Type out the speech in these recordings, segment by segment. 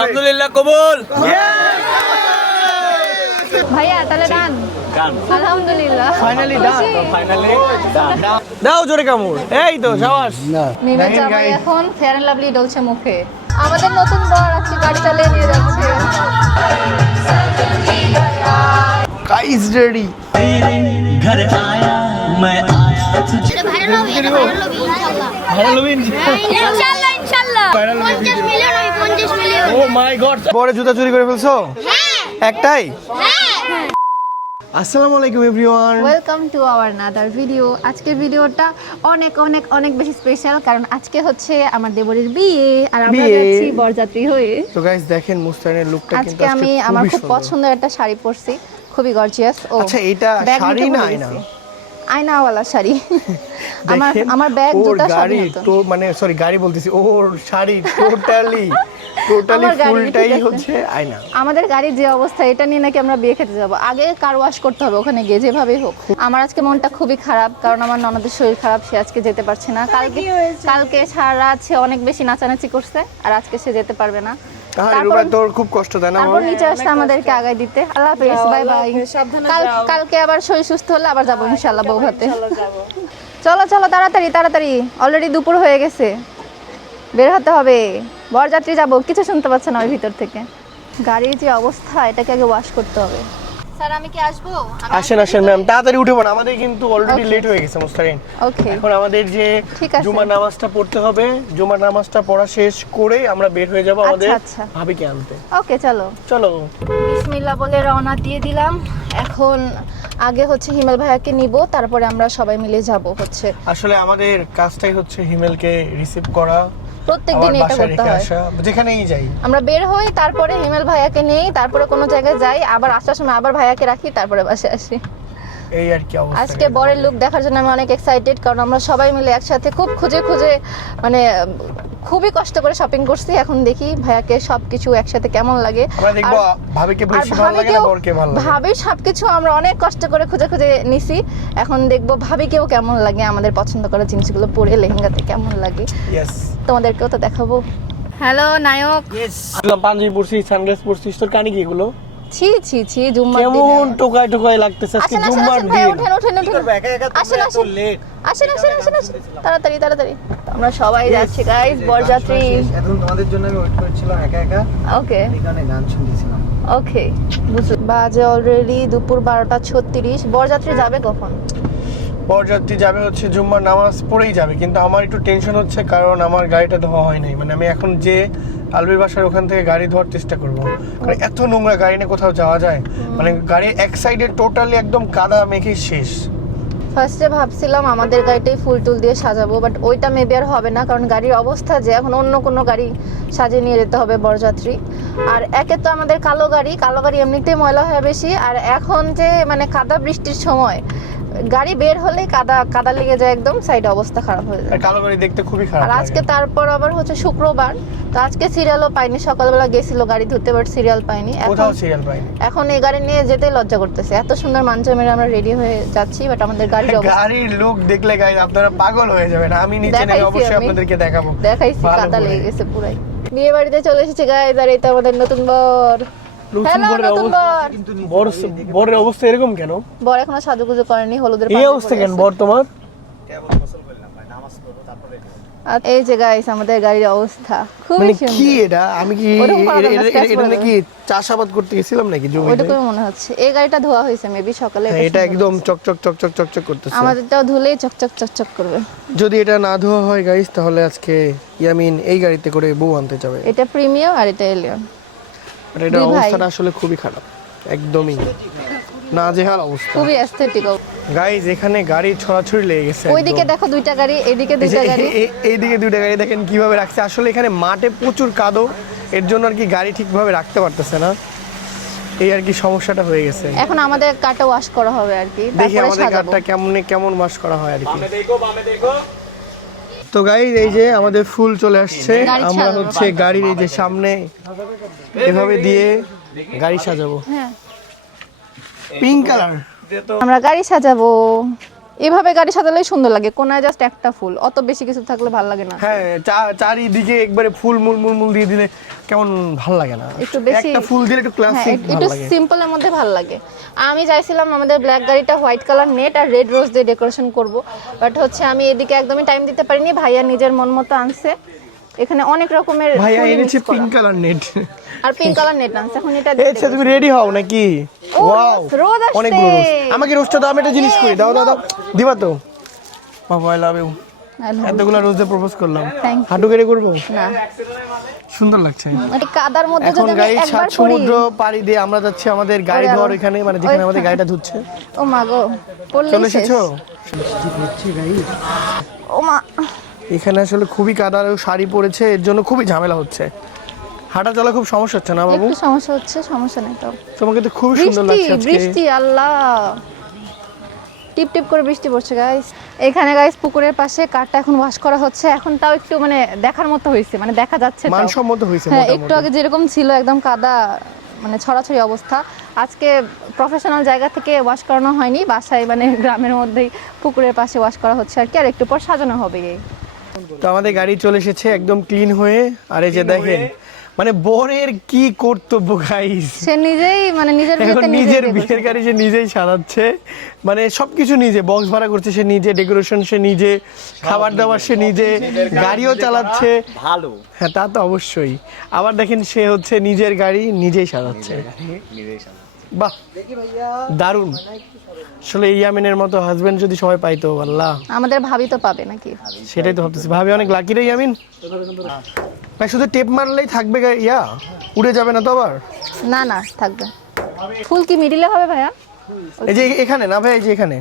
আলহামদুলিল্লাহ কবুল। ভাইয়া তাহলে ডান। আলহামদুলিল্লাহ ফাইনালি ডান। ফাইনালি দাও জোরে কামড়। এই তো সাবাস। নেমে যাবো এখন ফেয়ার এন্ড লাভলি ডলছে মুখে। আমাদের নতুন বর আজকে গাড়ি চালিয়ে নিয়ে যাচ্ছে। Guys ready. घर आया मैं आया ভাইরাল হবে ইনশাআল্লাহ। ভালো লবিন। ইনশাআল্লাহ ইনশাআল্লাহ 50 মিলিয়ন হবে 50 মিলিয়ন। ও মাই গড। পরে জুতা চুরি করে ফেলছো? হ্যাঁ একটাই? হ্যাঁ। আসসালামু আলাইকুম everyone. Welcome to our another video. আজকের ভিডিওটা অনেক অনেক অনেক বেশি স্পেশাল, কারণ আজকে হচ্ছে আমার দেবরের বিয়ে আর আমরা বিয়ে। যাচ্ছি বরযাত্রী হয়ে। তো গাইস দেখেন মুস্তানের লুকটা কিন্তু আজকে আমি আমার খুব পছন্দের একটা শাড়ি পরছি, খুবই গর্জিয়াস। ও আচ্ছা এটা ব্যাগ শাড়ি নিতে না ভুলে আয়না? গেছি। আয়নাওয়ালা শাড়ি। আমার দেখেন, আমার ব্যাগ ওর জুতা সবই গাড়ি নতুন। তো মানে সরি গাড়ি বলতেছি, ওর শাড়ি টোটালি আমার গাড়ি, ফুলটাই ঠিক আছে। হচ্ছে আয়না। আমাদের গাড়ির যে অবস্থা, এটা নিয়ে নাকি আমরা বিয়ে খেতে যাব। আগে কার ওয়াশ করতে হবে ওখানে গিয়ে, যেভাবেই হোক। আমার আজকে মনটা খুবই খারাপ, কারণ আমার ননদের শরীর খারাপ, সে আজকে যেতে পারছে না। কালকে সারা রাত সে অনেক বেশি নাচানাচি করছে, আর আজকে সে যেতে পারবে না। আরে রুবা তোর খুব কষ্ট তাই না? তারপর নিচে আসতে আমাদেরকে আগায় দিতে। আল্লাহ হাফেজ, বাই বাই। কালকে আবার শরীর সুস্থ হলে আবার যাবো ইনশাআল্লাহ বউ ভাতে। চলো চলো তাড়াতাড়ি তাড়াতাড়ি, অলরেডি দুপুর হয়ে গেছে, বের হতে হবে। বরযাত্রী যাবো, কিছু শুনতে পাচ্ছে না ওই ভিতর থেকে। গাড়ির যে অবস্থা, এটাকে আগে ওয়াশ করতে হবে। স্যার আমি কি আসবো? আসেন আসেন ম্যাম, তাড়াতাড়ি উঠে পড়ুন, আমাদের কিন্তু অলরেডি Okay. লেট হয়ে গেছে মুস্তারিন। ওকে এখন আমাদের যে ঠিক আছে। জুমার নামাজটা পড়তে হবে, জুমার নামাজটা পড়া শেষ করে আমরা বের হয়ে যাব আমাদের আচ্ছা। ভাবিকে আনতে। ওকে চলো। চলো। বিসমিল্লাহ বলে রওনা দিয়ে দিলাম। এখন আগে হচ্ছে হিমেল ভাইয়াকে নিব, তারপরে আমরা সবাই মিলে যাব। হচ্ছে আসলে আমাদের কাজটাই হচ্ছে হিমেলকে রিসিভ করা, প্রত্যেকদিন আবার এটা বাসায় করতে রেখে হয়। আসা, যেখানেই যাই। আমরা বের হই, তারপরে হিমেল ভাইয়াকে নেই, তারপরে কোনো জায়গায় যাই, আবার আসার সময় আবার ভাইয়াকে রাখি, তারপরে বাসায় আসি। এই আর কি অবস্থা। আজকে বরের লুক দেখার জন্য আমি অনেক এক্সাইটেড, কারণ আমরা সবাই মিলে একসাথে খুব খুঁজে খুঁজে মানে খুবই কষ্ট করে শপিং করছি। এখন দেখি ভাইয়াকে সবকিছু একসাথে কেমন লাগে। আমরা দেখবো আর- ভাবিকে আর বেশি ভালো লাগে না বরকে ভালো লাগে। ভাবির সবকিছু আমরা অনেক কষ্ট করে খুঁজে খুঁজে নিছি। এখন দেখবো ভাবিকেও কেমন লাগে, আমাদের পছন্দ করা জিনিসগুলো পরে লেহেঙ্গাতে কেমন লাগে, ইয়েস। তোমাদেরকেও তো দেখাবো। হ্যালো নায়ক। পাঞ্জাবি পরছি, সানগ্লাস পরছিস, তোর কানে কি এগুলো? ছি ছি ছি, জুম্মার দিনে। কেমন টোকাই টোকাই লাগতেছে আজকে আসেন আসেন জুম্মার আসেন ভাই, দিন। ওঠেন ওঠেন ওঠেন। আসেন আসেন আসেন আসেন আসেন আসেন, তাড়াতাড়ি তাড়াতাড়ি। আমরা সবাই যাচ্ছি গাইস, বরযাত্রী। এখন তোমাদের জন্য আমি ওয়েট করছিলাম একা একা, ওকে এই কারণে গান শুনতেছিলাম। ওকে, বাজে অলরেডি দুপুর 12:36। বরযাত্রী যাবে কখন? বরযাত্রী যাবে হচ্ছে জুম্মার নামাজ পড়েই যাবে, কিন্তু আমার একটু টেনশন হচ্ছে, কারণ আমার গাড়িটা ধোয়া হয় নাই। মানে আমি এখন যে আলবির বাসার ওখান থেকে গাড়ি ধোয়ার চেষ্টা করবো, কারণ এত নোংরা গাড়ি নিয়ে কোথাও যাওয়া যায়? মানে গাড়ির এক সাইডে টোটালি একদম কাদা মেখে শেষ। ফার্স্টে ভাবছিলাম আমাদের গাড়িটাই ফুল টুল দিয়ে সাজাবো, বাট ওইটা মেবি আর হবে না, কারণ গাড়ির অবস্থা যে, এখন অন্য কোনো গাড়ি সাজিয়ে নিয়ে যেতে হবে বরযাত্রী। আর একে তো আমাদের কালো গাড়ি এমনিতেই ময়লা হয় বেশি, আর এখন যে মানে কাদা বৃষ্টির সময় গাড়ি বের হলেই কাদা কাদা লেগে যায়, একদম সাইডে অবস্থা খারাপ হয়ে যায়। আর কালো গাড়ি দেখতে খুবই খারাপ আর আজকে লাগে। তারপর আবার হচ্ছে শুক্রবার, তো আজকে সিরিয়ালও পাইনি। সকালবেলা গেছিল গাড়ি ধুতে, বাট সিরিয়াল পাইনি। কোথাও সিরিয়াল পাইনি। এখন এই গাড়ি নিয়ে যেতে লজ্জা করতেছে। এত সুন্দর মাঞ্জা মেরে আমরা রেডি হয়ে যাচ্ছি, বাট আমাদের গাড়ির অবস্থা গাড়ির লুক দেখলে গাইস আপনারা পাগল হয়ে যাবেন। আমি নিচে নেমে দেখাইছি অবশ্যই আমি। আপনাদেরকে দেখাবো। দেখাইছি, ভালো কাদা করে। লেগে গেছে পুরাই। বিয়ে বাড়িতে চলে এসেছে গাইস, আর এই তো আমাদের নতুন বর। নতুন হ্যালো বরের নতুন অবস্থা- বরের অবস্থা এরকম কেন? বর এখনো সাজুগুজু করেনি, হলুদের এই পাঞ্জাবি অবস্থা পরে কেন আছে। বর তোমার? আর এই যে গাইস আমাদের গাড়ির অবস্থা খুবই মানে কি সুন্দর। এটা? আমি কি ওরকম করা যাবে না, scratch এটা পড়ে নাকি চাষাবাদ করতে গেছিলাম নাকি জমিতে? ওইটুকুই মনে হচ্ছে। এই গাড়িটা ধোয়া হয়েছে মেবি সকালে। হ্যাঁ, এটা সুন্দর একদম হয়েছে। চকচক চকচক চকচক করতেছে। আমাদেরটাও ধুলেই চকচক চকচক করবে। যদি এটা না ধোয়া হয় গাইস, তাহলে আজকে ইয়ামিন এই গাড়িতে করে বউ আনতে যাবে। এটা প্রিমিয়াম আর এটা এলিয়ন। আর এটা দুই ভাই। অবস্থাটা আসলে খুবই খারাপ, একদমই নাজেহাল অবস্থা। খুবই অ্যাস্থেটিক। গাইস এখানে গাড়ি ছড়াছড়ি লেগে গেছে। ওইদিকে দেখো দুইটা গাড়ি, এদিকে দুইটা গাড়ি। এইদিকে দুইটা গাড়ি দেখেন কিভাবে রাখছে। আসলে এখানে মাঠে প্রচুর কাদো, এর জন্য আর কি গাড়ি ঠিকভাবে রাখতে পারতেছে না, এই আর কি সমস্যাটা হয়ে গেছে। এখন আমাদের কারটা ওয়াশ করা হবে আর কি, দেখি তারপরে আমাদের সাজাবো। কারটা কেমন ওয়াশ করা হয় আর কি। তো গাইস এই যে আমাদের ফুল চলে আসছে, গাড়ি আমরা সাজাবো। হচ্ছে গাড়ির এই যে সামনে এভাবে দিয়ে গাড়ি সাজাবো। হ্যাঁ, পিঙ্ক কালার। আমরা গাড়ি সাজাবো। এভাবে গাড়ি সাজালেই সুন্দর লাগে, কোনায় জাস্ট একটা ফুল, অত বেশি কিছু থাকলে ভালো লাগে না। হ্যাঁ, চারিদিকে একবারে ফুল মূল দিয়ে দিলে কেমন ভালো লাগে না, একটু বেশি একটা ফুল দিলে একটু ক্লাসিক ভালো একটু লাগে। সিম্পলের মধ্যে ভালো লাগে। আমি চাইছিলাম আমাদের ব্ল্যাক গাড়িটা হোয়াইট কালার নেট আর রেড রোজ দিয়ে ডেকোরেশন করব, বাট হচ্ছে আমি এদিকে একদমই টাইম দিতে পারিনি। ভাইয়া নিজের মন মতো আনছে, এখানে অনেক রকমের ভাইয়া ফুলই এনেছে mix করা। Pink colour net. আর পিঙ্ক কালার নেট আনছে, এখন এটা আচ্ছা তুমি রেডি হও নাকি? ও, ওয়াও, রোজ আসছে। অনেক রোজ। আমাকে রোজটা দাও, আমি একটা জিনিস করি। দাও দাও দাও, দিবা তো? বাবা আই লাভ ইউ। এতগুলো রোজে প্রপোজ করলাম, Thank you. হাঁটু কেটে করবো? না, সুন্দর লাগছে। এই কাদার মধ্যে এখন যদি আমি গাড়ি একবার পড়ি, সমুদ্র পাড়ি দিয়ে আমরা যাচ্ছি আমাদের গাড়ি ওরে ধোয়ার আল্লাহ। ওইখানে, মানে যেখানে আমাদের ওইখানে। গাড়িটা ধুচ্ছে। ও মা গো, পড়লে চলে এসেছো? ও মা, এখানে আসলে খুবই কাদা, আর শাড়ি পরেছে, এর জন্য খুবই ঝামেলা হচ্ছে। হাঁটা চলা খুব সমস্যা হচ্ছে না বাবু? একটু সমস্যা হচ্ছে, সমস্যা নেই তো। তোমাকে তো খুব সুন্দর বৃষ্টি লাগছে আজকে। বৃষ্টি, আল্লাহ টিপ টিপ করে বৃষ্টি পড়ছে গাইস। এখানে গাইস পুকুরের পাশে কারটা এখন ওয়াশ করা হচ্ছে, এখন তাও একটু মানে দেখার মতো হয়েছে, মানে দেখা যাচ্ছে তাও। মানসম্মত হয়েছে হ্যাঁ, একটু মোটামুটি। আগে যেরকম ছিল একদম কাদা, মানে ছড়াছড়ি অবস্থা। আজকে প্রফেশনাল জায়গা থেকে ওয়াশ করানো হয়নি, বাসায় মানে গ্রামের মধ্যেই পুকুরের পাশে ওয়াশ করা হচ্ছে আর কি, আর একটু পর সাজানো হবে। এই তো আমাদের গাড়ি চলে এসেছে একদম ক্লিন হয়ে। আর এই যে দেখেন, মানে বরের কি কর্তব্য গাইস, সে নিজেই মানে নিজের এখন বিয়েতে নিজের নিজেই বিয়ের গাড়ি সে নিজেই সাজাচ্ছে, মানে সবকিছু নিজে, বক্স ভাড়া করছে সে নিজে, ডেকোরেশন সে নিজে, খাবার দাবার সে নিজে, গাড়িও চালাচ্ছে। ভালো। হ্যাঁ তা তো অবশ্যই। আবার দেখেন সে হচ্ছে নিজের গাড়ি নিজেই সাজাচ্ছে। বাহ, দারুণ। আসলে ইয়ামিনের মতো হাজবেন্ড যদি সবাই পাইতো, আল্লাহ। আমাদের ভাবি তো পাবে নাকি? সেটাই তো ভাবতেছি, ভাবি অনেক লাকি রে ইয়ামিন। ভাই শুধু টেপ মারলেই থাকবে ইয়া, উড়ে যাবে না তো আবার? না না, থাকবে। ফুল কি মিডিলে হবে ভাইয়া? এই যে এখানে না ভাই, এই যে এখানে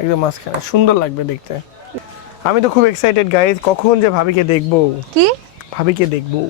একদম মাঝখানে, সুন্দর লাগবে দেখতে। আমি তো খুব এক্সাইটেড গাইজ, কখন যে ভাবিকে দেখবো, কি ভাবিকে দেখবো।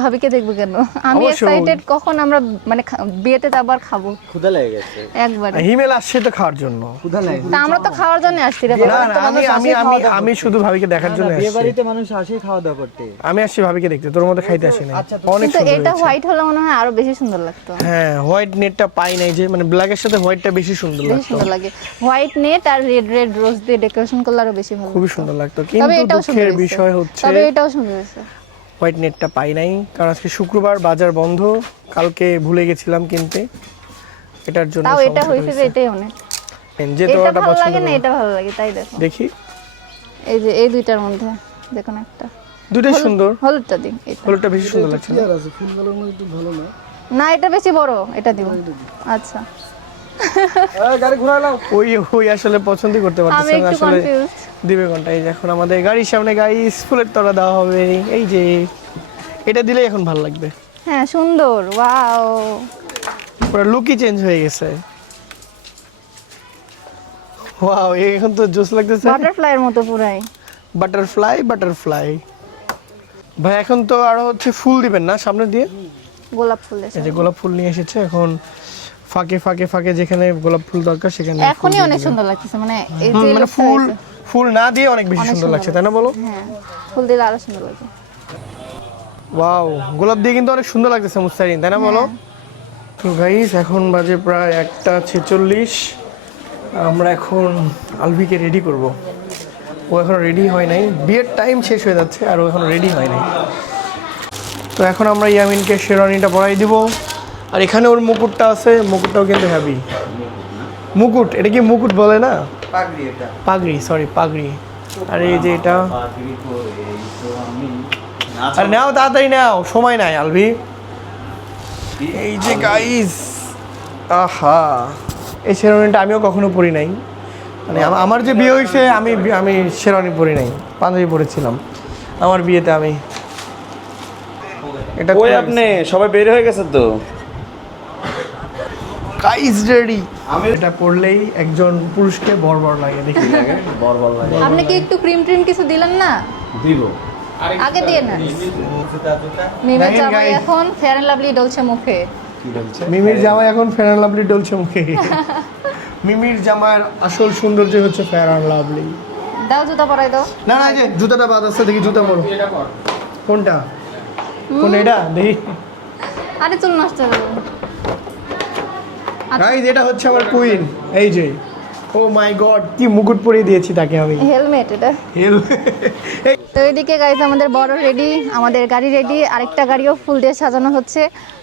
ভাবিকে দেখবো কেন? আমি অবশ্যই। এক্সাইটেড কখন আমরা মানে বিয়েতে যাবো আর খাবো ক্ষুধা লেগে গেছে। একবার। হিমেল আসছে তো খাওয়ার জন্য। ক্ষুধা লেগে তা আমরা তো খাওয়ার জন্য আসছি রে না বাবা। না, আমি আমি আমি আমি শুধু ভাবিকে দেখার জন্য বিয়ে আসছি। বাড়িতে মানুষ আসে খাওয়া দাওয়া করতে। আমি আসছি ভাবিকে দেখতে, তোর মতো খাইতে আসি না। অনেক কিন্তু সুন্দর এটা হয়েছে। হোয়াইট হলে মনে হয় আরো বেশি সুন্দর লাগতো। হ্যাঁ, হোয়াইট নেটটা পাই নাই, যে মানে ব্ল্যাকের সাথে হোয়াইটটা বেশি সুন্দর বেশি লাগতো, সুন্দর লাগে। হোয়াইট নেট আর রেড রেড রোজ দিয়ে ডেকোরেশন করলে আরো বেশি ভালো খুবই লাগতো। সুন্দর লাগতো। তবে কিন্তু এটাও সুন্দর দুঃখের হয়েছে। বিষয় হচ্ছে তবে এটাও সুন্দর হয়েছে। হোয়াইট নেটটা পাই নাই, কারণ আজকে শুক্রবার, বাজার বন্ধ, কালকে ভুলে গেছিলাম কিনতে, এটার জন্য তাও এটা সমস্যা হয়েছে যে এটাই অনেক। যে এটা তোরাটা ভালো পছন্দ লাগে না, করো। এটা ভালো লাগে, তাই দেখো। দেখি, এই যে এই দুইটার মধ্যে দেখুন একটা। দুটোই সুন্দর। হলুদটা দিন এটা। হলুদটা বেশি সুন্দর লাগছে না? আছে ফুলগুলোর মধ্যে একটু ভালো না। না, এটা বেশি বড়, এটা দিব। আচ্ছা, গাড়ি ঘোরালাম। ওই ওই আসলে পছন্দই করতে আমি পারতেছে না একটু আসলে, কনফিউজ। দিবে কোনটা? এই যে এখন আমাদের গাড়ির সামনে গাইস ফুলের তলা দেওয়া হবে, এই যে এটা দিলেই এখন ভালো লাগবে, হ্যাঁ সুন্দর, ওয়াও। পুরো লুকই চেঞ্জ হয়ে গেছে। ওয়াও, এখন তো জোস লাগতেছে, বাটারফ্লাইয়ের মতো পুরাই। Butterfly butterfly. ভাই এখন তো আরো হচ্ছে ফুল দিবেন না সামনে দিয়ে? গোলাপ ফুল এই যে গোলাপ ফুল নিয়ে এসেছে, এখন ফাঁকে ফাঁকে ফাঁকে যেখানে গোলাপ ফুল দরকার সেখানে ফুল এখনই দিয়ে অনেক দিবেন। সুন্দর লাগতেছে, মানে এই হুম, যে মানে lookটা ফুল হয়েছে। ফুল না দিয়ে অনেক বেশি অনেক সুন্দর সুন্দর লাগছে, তাই না বলো? হ্যাঁ, ফুল দিলে আরো সুন্দর লাগে। ওয়াও, গোলাপ দিয়ে কিন্তু অনেক সুন্দর লাগতেছে মুস্তারিন, তাই না বলো? তো গাইস এখন বাজে প্রায় 1:46, আমরা এখন আলভিকে রেডি করব। ও এখন রেডি হয় নাই, বিয়ের টাইম শেষ হয়ে যাচ্ছে আর ও এখন রেডি হয় নাই। তো এখন আমরা ইয়ামিনকে শেরওয়ানিটা পরাই দিব, আর এখানে ওর মুকুটটা আছে, মুকুটটাও কিন্তু হ্যাভি। মুকুট, এটা কি মুকুট বলে না? পাগড়ি এটা। পাগড়ি, সরি পাগড়ি। আর এই যে এটা, আর নাও তাড়াতাড়ি নাও, সময় নাই আলভি। এই যে গাইস, আহা, এই শেরওয়ানিটা আমিও কখনো পরি নাই, মানে আমার যে বিয়ে হয়েছে আমি শেরওয়ানি পরি নাই, পাঞ্জাবি পরেছিলাম আমার বিয়েতে। আমি এটা কই আপনি সবাই বের হয়ে গেছে তো? Guys ready. আমি এটা পরলেই একজন পুরুষকে বড় লাগে, দেখি বরবর লাগে আপনি কি একটু ক্রিম ট্রিম কিছু দিলেন না? দিব। আগে দিয়ে না। মিমের দেখেন জামাই guys। এখন ফেয়ার অ্যান্ড লাভলি ডলছে মুখে। কি বলছে? মিমির জামাই এখন ফেয়ার অ্যান্ড লাভলি ডলছে মুখে। মিমির জামার আসল সৌন্দর্য হচ্ছে ফেয়ার অ্যান্ড লাভলি। দাও জুতা পরাই দাও। না না, এই যে জুতাটা বাদ আছে, দেখি জুতা পরো। কোনটা? কোন এটা দেখি। আরে চুল নষ্ট হয়ে যাবে। গাইস এটা হচ্ছে আমার কুইন, এই যে ও মাই গড, কি মুকুট পরিয়ে দিয়েছি তাকে আমি। হেলমেট এটা। তো এদিকে গাইজ আমাদের বড় রেডি, আমাদের গাড়ি রেডি, আরেকটা গাড়িও ফুল দিয়ে সাজানো হচ্ছে,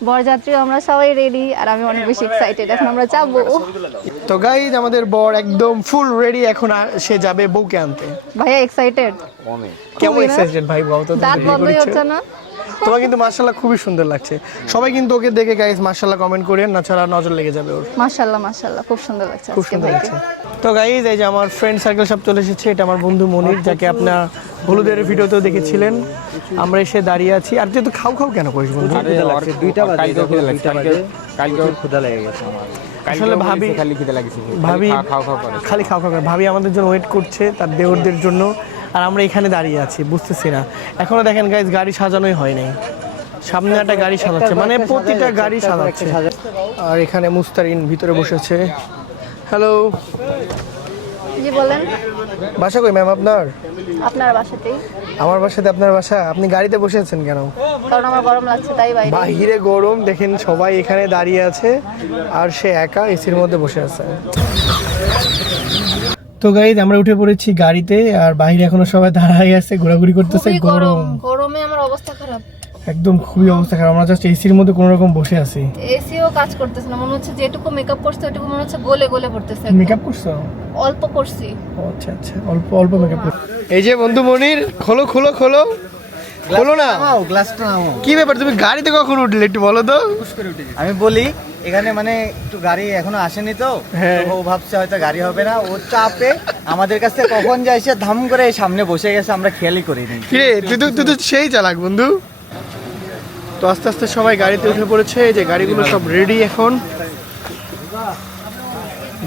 বরযাত্রীও আমরা সবাই রেডি, আর আমি অনেক বেশি এক্সাইটেড, এখন আমরা যাবো। তো গাইজ আমাদের বর একদম ফুল রেডি, এখন সে যাবে বউকে আনতে। ভাইয়া এক্সাইটেড? কেমন এক্সাইটেড ভাই, বল তো। দাঁত বন্ধই হচ্ছে না। তোমার কিন্তু মাশাআল্লাহ খুবই সুন্দর লাগছে। সবাই কিন্তু ওকে দেখে গাইজ মাশাআল্লাহ কমেন্ট করেন, না ছাড়া নজর লেগে যাবে ওর। মাশাআল্লাহ মাশাআল্লাহ, খুব সুন্দর লাগছে খুব আজকে সুন্দর ভাইকে। লাগছে। তো গাইজ এই যে আমার ফ্রেন্ড সার্কেল সব চলে এসেছে। এটা আমার বন্ধু মনির, যাকে আপনার হলুদের ভিডিওতেও দেখেছিলেন। আমরা এসে দাঁড়িয়ে আছি। আর তুই তো খাও খাও কেন করিস বন্ধু? 2টা বাজে, 2টা বাজে। কালকে ক্ষুধা লেগে গেছে আমার। আসলে ভাবি ভাবি খালি খাও খাও করে ভাবি আমাদের জন্য ওয়েট করছে, তার দেওরদের জন্য। আর আমরা এখানে দাঁড়িয়ে আছি, বুঝতেছি না এখনো। দেখেন গাইজ গাড়ি সাজানোই হয় নাই, সামনে একটা গাড়ি সাজাচ্ছে, মানে প্রতিটা গাড়ি সাজাচ্ছে। আর এখানে মুস্তারিন ভিতরে বসেছে। হ্যালো, জি বলেন। বাসা কই ম্যাম আপনার? আপনার বাসাতেই। আমার বাসাতে আপনার বাসা? আপনি গাড়িতে বসে আছেন কেন? কারণ আমার গরম লাগছে তাই বাইরে। বাহিরে গরম, দেখেন সবাই এখানে দাঁড়িয়ে আছে আর সে একা এসির মধ্যে বসে আছে। তো গাইজ আমরা উঠে পড়েছি গাড়িতে, আর বাইরে এখনো সবাই দাঁড়াই আছে, ঘোরাঘুরি করতেছে। খুবই গরম, গরমে আমার অবস্থা খারাপ, একদম খুবই অবস্থা খারাপ। আমরা জাস্ট এসির মধ্যে কোনো রকম বসে আছি। এসিও কাজ করতেছে না, মনে হচ্ছে যেটুকু মেকআপ করছে ওইটুকু মনে হচ্ছে গলে গলে পড়তেছে। মেকআপ করছো? অল্প করছি। ও আচ্ছা আচ্ছা, অল্প অল্প মেকআপ করছো। এই যে বন্ধু মনির, খোলো খোলো খোলো খোলো না। গ্লাসটা নাও। কি ব্যাপার, তুমি গাড়িতে কখন উঠলে একটু বলো তো? আমি বলি এখানে মানে একটু গাড়ি এখনো আসেনি তো, হ্যাঁ। তো ও ভাবছে হয়তো গাড়ি হবে না, ও চাপে আমাদের কাছে কখন যায় সে ধাম করে এই সামনে বসে গেছে, আমরা খেয়ালই করিনি। কিরে তুই তো সেই চালাক বন্ধু। তো আস্তে আস্তে সবাই গাড়িতে উঠে পড়েছে, যে গাড়িগুলো সব রেডি এখন।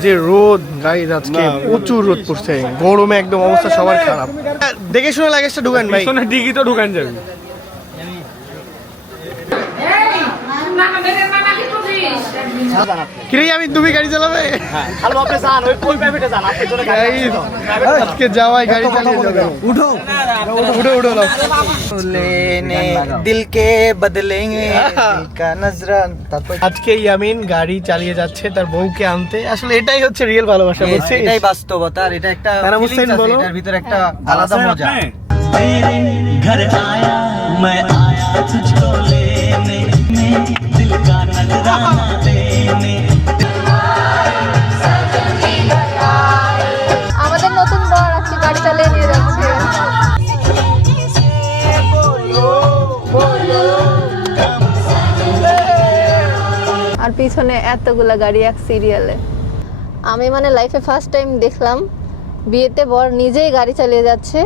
যে রোদ গাইজ, আজকে প্রচুর রোদ পড়ছে, গরমে একদম অবস্থা সবার খারাপ। দেখে শুনে লাগেজটা ঢুকান ভাই, ডিগি তো ঢুকান যাবে। কিরে আমি তুমি গাড়ি চালাবে? Guys, আজকে যাওয়াই গাড়ি চালিয়ে যাবে। উঠো উঠো উঠো লাও। लेने दिल के बदलेंगे दिल का नजरान। তারপর আজকে ইয়ামিন গাড়ি চালিয়ে যাচ্ছে তার বউকে আনতে। আসলে এটাই হচ্ছে রিয়েল ভালোবাসা, বুঝছিস? এটাই বাস্তবতা, আর এটা একটা তারা feelings হোসেন আছে, বলো। এটার ভিতরে একটা আলাদা মজা। तेरे घर आया मैं आया तुझको लेने दिल का नजराना देने। আমাদের নতুন বর আজকে গাড়ি চালিয়ে নিয়ে যাচ্ছে। আর পিছনে এতগুলা গাড়ি এক সিরিয়ালে। আমি মানে লাইফে ফার্স্ট টাইম দেখলাম বিয়েতে বর নিজেই গাড়ি চালিয়ে যাচ্ছে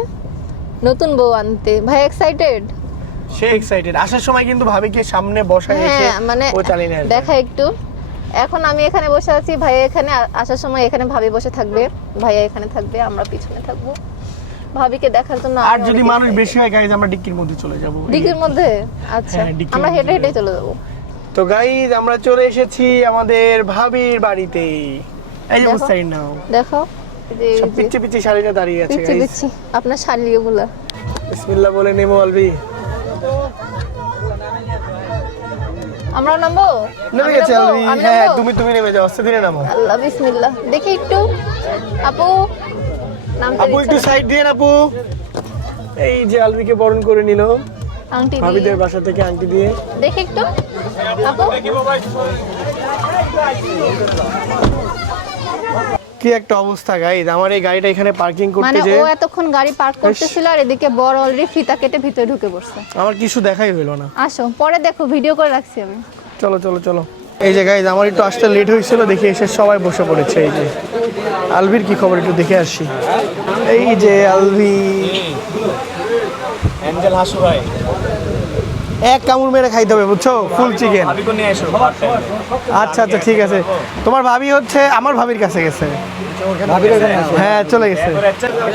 নতুন বউ আনতে। ভাই এক্সাইটেড? সে এক্সাইটেড। আসার সময় কিন্তু ভাবিকে সামনে বসায় রেখে হ্যাঁ মানে ও চালিয়ে নিয়ে আসবে। দেখা একটু। এখন আমি এখানে বসে আছি, ভাইয়া এখানে, আসার সময় এখানে ভাবি বসে থাকবে, ভাইয়া এখানে থাকবে, আমরা পিছনে থাকবো ভাবিকে দেখার জন্য। আর যদি মানুষ বেশি হয় গাইজ আমরা ডিক্কির মধ্যে চলে যাব। ডিকির মধ্যে? আচ্ছা, হ্যাঁ, ডিক্কির আমরা মধ্যে হেঁটে হেঁটে চলে যাবো। তো গাইজ আমরা চলে এসেছি আমাদের ভাবির বাড়িতে। এই যে দেখো। মুস্তারিন নাও, দেখো এই যে- সব এই যে পিচ্ছে পিচ্ছে শাড়িটা দাঁড়িয়ে আছে পিচ্ছি গাইজ। পিচ্ছি আপনার শালিগুলা। বিসমিল্লাহ বলে নেমো আলবি। আমরা নামবো? নেমে আমি গেছে নামবো? আলবি। আমি হ্যাঁ নামবো? তুমি নেমে যাও, আস্তে ধীরে নামো। আল্লাহ বিসমিল্লাহ। দেখি একটু আপু নামতে আপু একটু দিচ্ছে না। সাইড দিয়ে আপু। এই যে আলবিকে বরণ করে নিল আংটি দিয়ে। ভাবিদের বাসা থেকে আংটি দিয়ে। দেখি একটু আপু। কি একটা অবস্থা গাইজ, আমার এই গাড়িটা এখানে পার্কিং করতে মানে যে ও এতক্ষণ গাড়ি পার্ক করতেছিল, আর এদিকে বড় অলরেডি ফিতা কেটে ভিতরে ঢুকে পড়ছে। আমার কিছু দেখাই হলো না। আসো পরে দেখো, ভিডিও করে রাখছি আমি। চলো চলো চলো। এই যে গাইজ আমার একটু আসতে লেট হয়েছিল, দেখে এসে সবাই বসে পড়েছে। এই যে আলবির কি খবর একটু দেখে আসি। এই যে আলবি অ্যাঞ্জেল হাসু ভাই, এক কামড় মেরে খাইতে হবে বুঝছো, ফুল চিকেন। ভাবিকে নিয়ে এসো। আচ্ছা আচ্ছা ঠিক আছে। তোমার ভাবি হচ্ছে আমার ভাবির কাছে গেছে। হ্যাঁ চলে গেছে।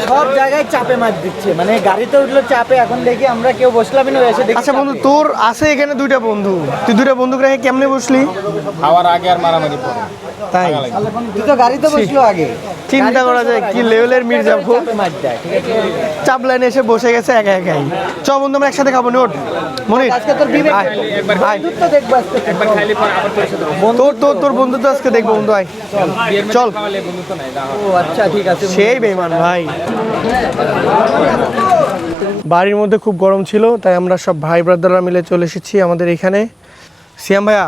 সব জায়গায় চাপে মার দিচ্ছে, মানে গাড়িতে উঠলো চাপে। এখন দেখি আমরা কেউ বসলামই না, এসে দেখি আচ্ছা বন্ধু, তোর আছে এখানে দুইটা বন্ধু, তুই দুইটা বন্ধুকে রেখে কেমনে বসলি? খাওয়ার আগে আর মারামারি পরে। তাই তুই তো গাড়িতে বসলো আগে চিন্তা করা যায় কি লেভেলের মির্জাফর চাপ লাইনে এসে বসে গেছে একা একাই চ বন্ধু আমরা একসাথে খাবো নোট মনির আজকে তোর বিবেক আয়, আয়। বন্ধুত্ব দেখবো আজকে তোর বন্ধু তো আজকে দেখবো বন্ধু আয় চল ও আচ্ছা ঠিক আছে সেই বেমান ভাই বাড়ির মধ্যে খুব গরম ছিল তাই আমরা সব ভাই ব্রাদাররা মিলে চলে এসেছি আমাদের এখানে সিয়াম ভাইয়া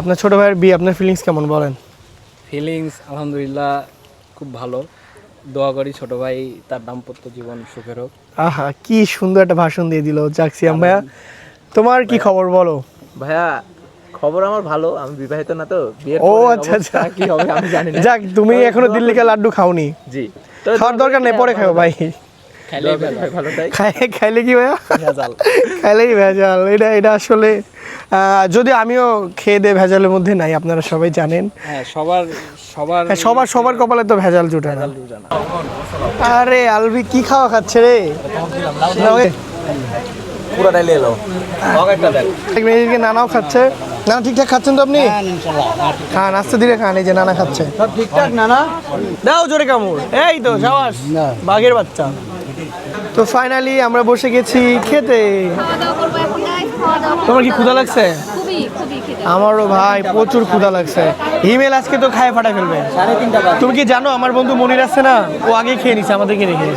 আপনার ছোট ভাইয়ের বিয়ে আপনার ফিলিংস কেমন বলেন ফিলিংস আলহামদুলিল্লাহ খুব ভালো দোয়া করি ছোট ভাই তার দাম্পত্য জীবন সুখের হোক আহা কি সুন্দর একটা ভাষণ দিয়ে দিল যাক সিয়াম ভাইয়া তোমার কি খবর বলো ভাইয়া খবর আমার ভালো, আমি বিবাহিত না তো, বিয়ের ও পরের আচ্ছা আচ্ছা অবস্থা কি হবে আমি জানি না। যাক তুমি এখনো দিল্লিকে লাড্ডু খাওনি জি খাওয়ার দরকার নেই পরে খাও ভাই খাইলে ভালো তাই খাইলে কি ভাইয়া ভেজাল। খাইলেই ভেজাল এটা আসলে যদি আমিও খেয়ে দিয়ে ভেজালের মধ্যে নাই আপনারা সবাই জানেন হ্যাঁ সবার সবার সবার কপালে তো ভেজাল জুটে না আরে আলবি কি খাওয়া খাচ্ছে রে পুরো ডাইলে এলো এদিকে নানাও খাচ্ছে নানা ঠিকঠাক খাচ্ছেন তো আপনি খান আস্তে ধীরে খান এই যে নানা খাচ্ছে সব ঠিকঠাক না না দাও জোরে কামড় এই তো সাবাস বাঘের বাচ্চা তো ফাইনালি আমরা বসে গেছি খেতে খাওয়া দাওয়া করবো এখন guys, খাওয়া দাওয়া করবো। তোমার কি ক্ষুধা লাগছে খুবই খুবই খেতে আমারও ভাই প্রচুর ক্ষুধা লাগছে হিমেল আজকে তো খায় ফাটা ফেলবে 3:30 বাজে তুমি কি জানো আমার বন্ধু মনির আছে না ও আগে খেয়ে নিছে আমাদেরকে রেখে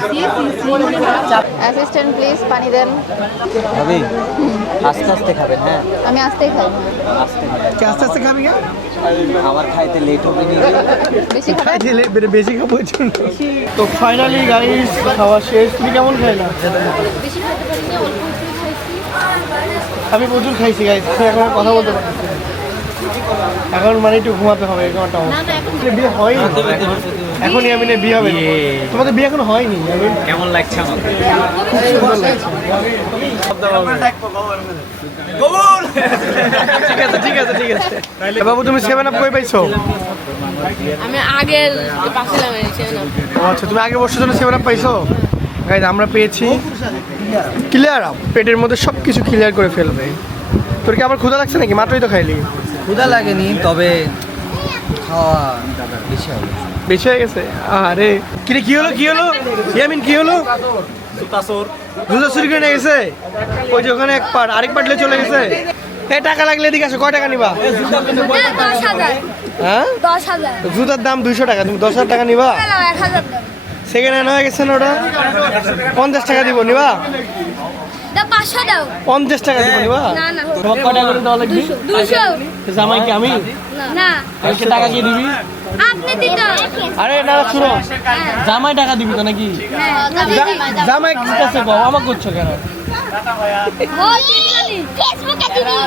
অ্যাসিস্ট্যান্ট প্লিজ পানি দেন ভাবি আস্তে আস্তে খাবেন হ্যাঁ আমি আসতেই খাই কে আস্তে আস্তে খাবি না আমার খাইতে লেট হবে নি বেশি খাবেন বেশি খাবো এই জন্য। তো ফাইনালি গাইস খাওয়া শেষ তুমি কেমন খাইলা বেশি খেতে পারি না অল্প একটু খাইছি আমি প্রচুর খাইছি গাইস এখন আর কথা বলতে পারছি না। এখন মানে একটু ঘুমাতে হবে এরকম একটা অবস্থা। না এখন বিয়ে হয়নি এখন ইয়ামিনের বিয়ে হবে তোমাদের বিয়ে এখন হয়নি ইয়ামিন কেমন লাগছে আমাকে খুব সুন্দর লাগছে ঠিক আছে বাবু তুমি 7 আপ কই পাইছো আমি আগের পাচ্ছিলাম ও আচ্ছা তুমি আগে বছর জন্য 7 আপ পাইছো গাইস আমরা পেয়েছি ক্লিয়ার আপ পেটের মধ্যে সবকিছু ক্লিয়ার করে ফেলবে তোর কি আবার ক্ষুধা লাগছে নাকি মাত্রই তো খাইলি ক্ষুধা লাগেনি তবে খাওয়া বেশি হবে বেঁচে হয়ে গেছে আরে কিরে কি হলো ইয়ামিন কি হলো জুতা চুরি করে নিয়ে গেছে ওই যে ওখানে এক পার্ট আরেক পার্টলে চলে গেছে এই টাকা লাগলে এদিকে আসো কয় টাকা নিবা 10,000 হ্যাঁ 10,000 জুতার দাম 200 টাকা তুমি 10,000 টাকা নিবা 1,000 সেকেন্ড হ্যান্ড হয়ে গেছে না ওটা 50 টাকা দিব নিবা দাও 500 দাও 50 টাকা দিব নিবা না না তোমার কয় টাকা করে দেওয়া লাগবে 200 জামাই কি আমি না সে টাকা কি দিবি আপনি দিতে আরে না শুনো জামাই টাকা দিবি তো নাকি জামাই কাছে কও আমাকে করছো কেন ফেসবুকে দিবি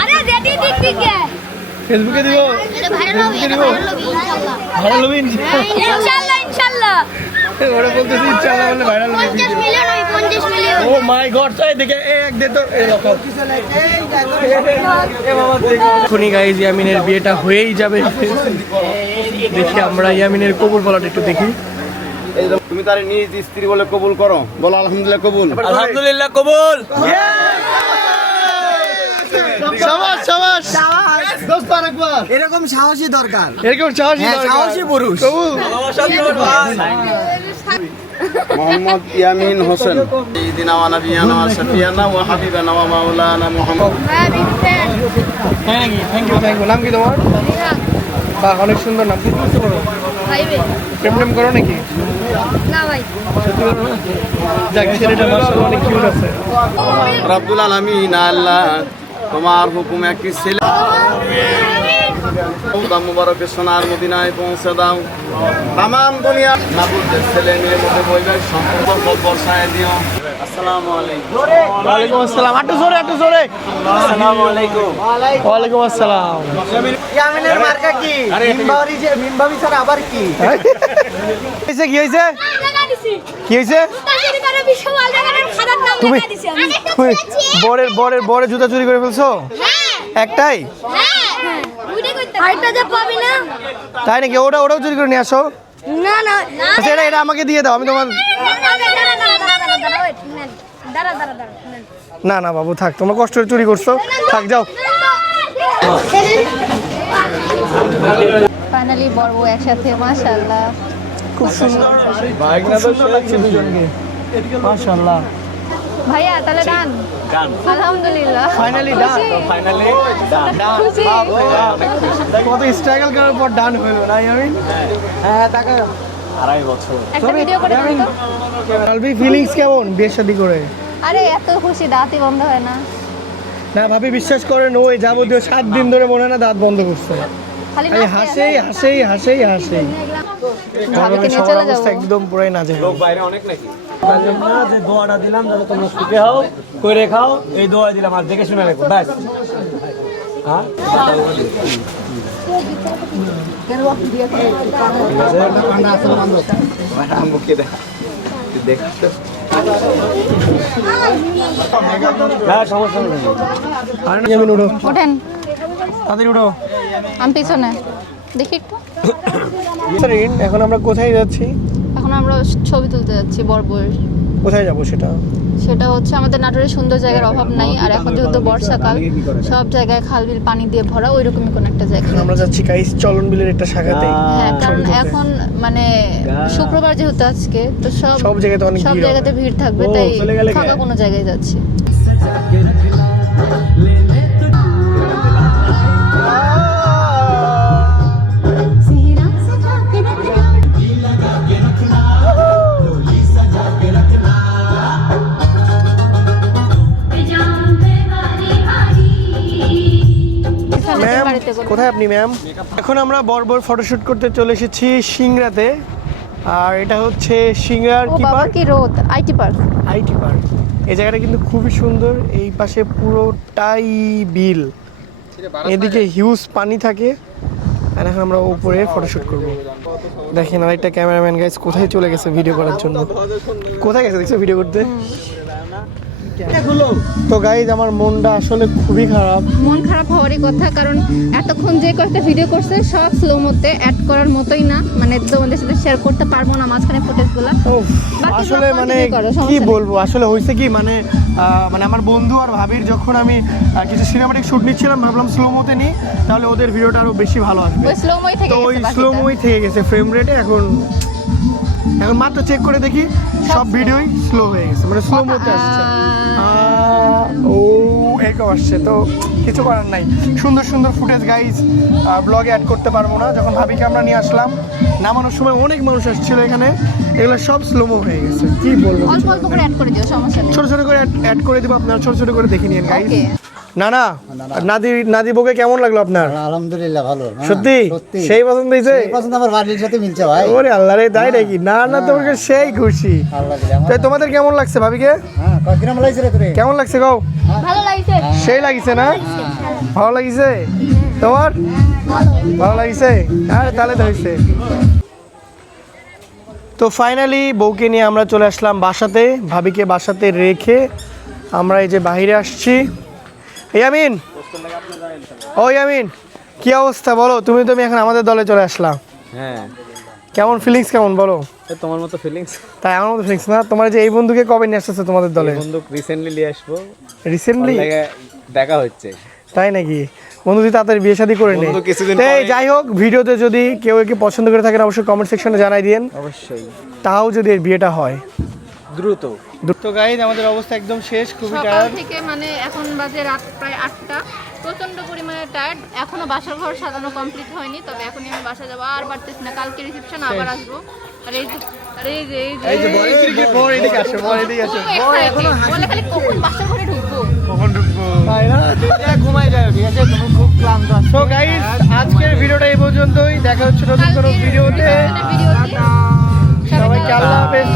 আরে রেডি দিক ফেসবুকে দিব ফেসবুকে দিব ভাইরাল হবি ইনশাআল্লাহ ওরা বলতেছি ইনশাআল্লাহ বলে ভাইরাল হবে 50 মিলিয়ন 50 মিলিয়ন ও মাই গড তাই দেখে এক দে তো এই রকম এখনই গাইজ ইয়ামিনের বিয়েটা হয়েই যাবে দেখি আমরা ইয়ামিনের কবুল বলাটা একটু দেখি তুমি তার নিজ স্ত্রী বলে কবুল করো, বলো আলহামদুলিল্লাহ কবুল। আলহামদুলিল্লাহ কবুল শাবাশ দোস্ত আরেকবার এরকম সাহসী দরকার এরকম সাহসী হ্যাঁ, দরকার। সাহসী পুরুষ। কবুল মোহাম্মদ ইয়ামিন হোসেন সাইয়্যিদিনা ওয়া নাবিয়ানা ওয়া শাফিয়ানা ওয়া হাবিবানা ওয়া মাওলানা মুহাম্মদ। হ্যাঁ নাকি থ্যাংক ইউ নাম কি তোমার বাহ অনেক সুন্দর নাম কি করো প্রেম করো নাকি না ভাই সত্যি করো না যাক ছেলেটা মাশাআল্লাহ অনেক কিউট আছে রব্বুল আলামিন আল্লাহ তোমার হুকুম একটি ছেলে মুবারকের সোনার মদিনায় পৌঁছে দাও। তাম দুনিয়া নাবুদের ছেলে মেয়ের মধ্যে বৈবাহিক সম্পর্ক বর্ষায় দিও। আসসালামু আলাইকুম। ওয়ালাইকুম আসসালাম একটু জোরে আসসালামু আলাইকুম। ওয়ালাইকুম আসসালাম ইয়ামিনের মার্কা কি মিমবাড়ি যে মিমবাড়ি স্যার আবার কি কি হয়েছে টাকা দিছি কি হয়েছে তাহলে তারা বিশাল টাকার খারাপ নাম তুমি লেখা দিছি আমি বরের জুতা চুরি করে ফেলছো হ্যাঁ একটাই হ্যাঁ ওইটা করতে আইটা যে পাবি না তাই নাকি ওটাও চুরি করে নিয়ে আসো না না না আচ্ছা এটা আমাকে দিয়ে দাও আমি তোমার দাঁড়া না বাবু থাক তোমার কষ্ট করে চুরি করছো থাক যাও ফাইনালি বড় বউ একসাথে, মাশাআল্লাহ। খুব সুন্দর সুন্দর লাগছে দুজনকে, মাশাআল্লাহ। ভাইয়া তাহলে ডান। আলহামদুলিল্লাহ ফাইনালি ডান, ফাইনালি খুশি। কত স্ট্রাগল করার পর ডান হলো না ইয়ামিন? হ্যাঁ তাকা 2.5 বছর। একটা ভিডিও করে দিন তো। আলবি ফিলিংস কেমন বিয়ে শাদী করে? আরে এত খুশি দাঁতই বন্ধ হয় না। না ভাবি বিশ্বাস করেন, ওই যাবতীয় 7 দিন ধরে মনে হয় না দাঁত বন্ধ করছে, খালি এই হাসেই হাসেই হাসেই হাসেই। ভাবিকে নিয়ে চলে যাবো। একদম পুরাই না যায়। লোক বাইরে অনেক নাকি? যে দোয়াটা দিলাম যাতে তোমরা সুখে হও, করে খাও, এই দোয়া দিলাম আর দেখে শুনে রাখো ব্যাস। হ্যাঁ হ্যাঁ সমস্যা নেই। ইয়ামিন উঠো, ওঠেন, তাড়াতাড়ি উঠো। আমি পিছনে দেখি একটু। এখন আমরা কোথায় যাচ্ছি? এখন আমরা ছবি তুলতে যাচ্ছি বড় বউয়ের। কোথায় যাব সেটা? সেটা হচ্ছে আমাদের নাটোরে সুন্দর জায়গার অভাব নাই, আর এখন যেহেতু বর্ষাকাল সব জায়গায় খাল বিল পানি দিয়ে ভরা, ওইরকমই কোন একটা জায়গা। আমরা যাচ্ছি গাইস চলন বিলের একটা শাখাতে। হ্যাঁ, কারণ এখন মানে শুক্রবার যেহেতু আজকে, তো সব জায়গাতে অনেক সব ভিড় জায়গাতে ভিড় থাকবে, ও, তাই চলে গেলে ফাঁকা কোনো জায়গায় যাচ্ছি। ম্যাম বাড়িতে করবো। কোথায় আপনি ম্যাম? এখন আমরা বড় ফটোশুট করতে চলে এসেছি সিংড়াতে, আর এটা হচ্ছে সিংড়ার ও কি বাবা পার্ক? কি রোদ, আইটি পার্ক। IT park. এই জায়গাটা কিন্তু খুবই সুন্দর, এই পাশে পুরোটাই বিল, এদিকে হিউজ পানি থাকে, আর এখন আমরা উপরে ফটোশুট করব। দেখেন আরেকটা ক্যামেরাম্যান গাইস কোথায় চলে গেছে ভিডিও করার জন্য। কোথায় গেছে দেখছো ভিডিও করতে? তো গাইজ আমার মনটা আসলে খুবই খারাপ। মন খারাপ হওয়ারই কথা, কারণ এতক্ষণ যে কয়েকটা ভিডিও করছে সব স্লো মোতে, অ্যাড করার মতোই না, মানে তোমাদের সাথে শেয়ার করতে পারবো না মাঝখানে ফুটেজগুলো। উফ, আসলে মানে কি বলবো, আসলে হয়েছে কি মানে মানে আমার বন্ধু আর ভাবির যখন আমি কিছু সিনেমাটিক শুট নিচ্ছিলাম, ভাবলাম স্লো মোতে নিই, তাহলে ওদের ভিডিওটা আরো বেশি ভালো আসবে। ওই স্লো মোই থেকে তো ওই গেছে স্লো বাকিটা। মোই থেকে গেছে ফ্রেম রেটে। এখন মাত্র চেক করে দেখি সব ভিডিওই স্লো হয়ে গেছে, মানে স্লো মোতে আসছে। ও এরকম আসছে, তো কিছু করার নাই। সুন্দর সুন্দর ফুটেজ গাইজ ব্লগে অ্যাড করতে পারবো না। যখন ভাবিকে আমরা নিয়ে আসলাম, নামানোর সময় অনেক মানুষ আসছিল এখানে, এগুলো সব স্লোমো হয়ে গেছে। কি বলবো, অল্প অল্প করে অ্যাড করে দিও, সমস্যা নেই। ছোট ছোট করে অ্যাড করে দিব, আপনারা ছোট ছোট করে দেখে নিন গাইজ। ওকে। না না নাদি বউকে কেমন লাগলো আপনার? আলহামদুলিল্লাহ ভালো। সত্যি সেই পছন্দ হয়েছে? পছন্দ আমার বাড়ির সাথে মিলছে ভাই। ওরে আল্লাহ রে, তাই নাকি? না না তোমাকে সেই খুশি। আল্লাহ দিলে আমার। তাই তোমাদের কেমন লাগছে ভাবিকে? হ্যাঁ কতদিন লাগছে রে তোরে? কেমন লাগছে গো? ভালো লাগছে। সেই লাগিছে না? ভালো লাগিছে তোমার? ভালো লাগিছে? আরে তাহলে তো হয়েছে। তো ফাইনালি বউকে নিয়ে আমরা চলে আসলাম বাসাতে। ভাবিকে বাসাতে রেখে আমরা এই যে বাইরে আসছি। ইয়ামিন, ও ইয়ামিন কি অবস্থা বলো? তুমি এখন আমাদের দলে চলে আসলাম, হ্যাঁ কেমন ফিলিংস কেমন বলো? তোমার মতো ফিলিংস। তাই আমার মতো ফিলিংস না? তোমার যে এই বন্ধুকে কবে নিয়ে আসতেছো তোমাদের দলে? বন্ধু রিসেন্টলি নিয়ে আসবো, রিসেন্টলি দেখা হচ্ছে। তাই নাকি? বন্ধু তুই তাড়াতাড়ি বিয়ে শাদী করে নে। বন্ধু কিছুদিন তো এই পরে- যাই হোক, ভিডিওতে যদি কেউ একে পছন্দ করে থাকেন অবশ্যই কমেন্ট সেকশনে জানাই দিন, অবশ্যই তাও যদি এর বিয়েটা হয় দ্রুত। তো গাইজ আমাদের অবস্থা একদম শেষ, খুবই সকাল টায়ার্ড। থেকে মানে এখন বাজে রাত প্রায় 8টা, প্রচন্ড পরিমাণে টায়ার্ড। এখনো বাসার ঘর সাজানো কমপ্লিট হয়নি, তবে এখনই আমি বাসা যাবো, আর পারতেছি না। কালকে রিসেপশন আবার আসবো। আর এই যে এই যে বল এদিকে আসো, বল এদিকে আসো। বলে খালি কখন বাসার ঘরে ঢুকবো। কখন ঢুকবো? তাই না? ঘুমাই যাও, ঠিক আছে? তুমি খুব ক্লান্ত আছো। তো গাইজ আজকের ভিডিওটা এই পর্যন্তই, দেখা হচ্ছে নতুন কোনো ভিডিওতে। ভিডিওতে সবাইকে আল্লাহ হাফেজ,